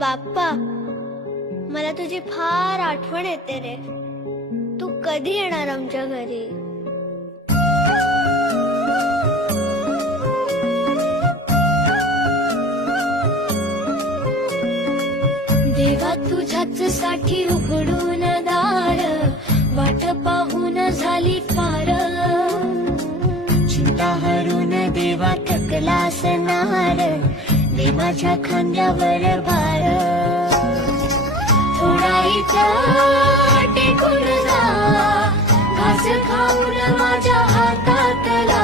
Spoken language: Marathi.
बाप्पा, मला तुझी फार आठवण येते रे. तू कधी येणार आमच्या घरी? देवा तुझ्याच साठी उघडून दार, वाट पाहून झाली फार. चिंता हरून देवा थकला असणार, दे माझ्या खांद्यावर भार. थोडा इथं टेकून जा, घास खाऊन माझ्या हातातला.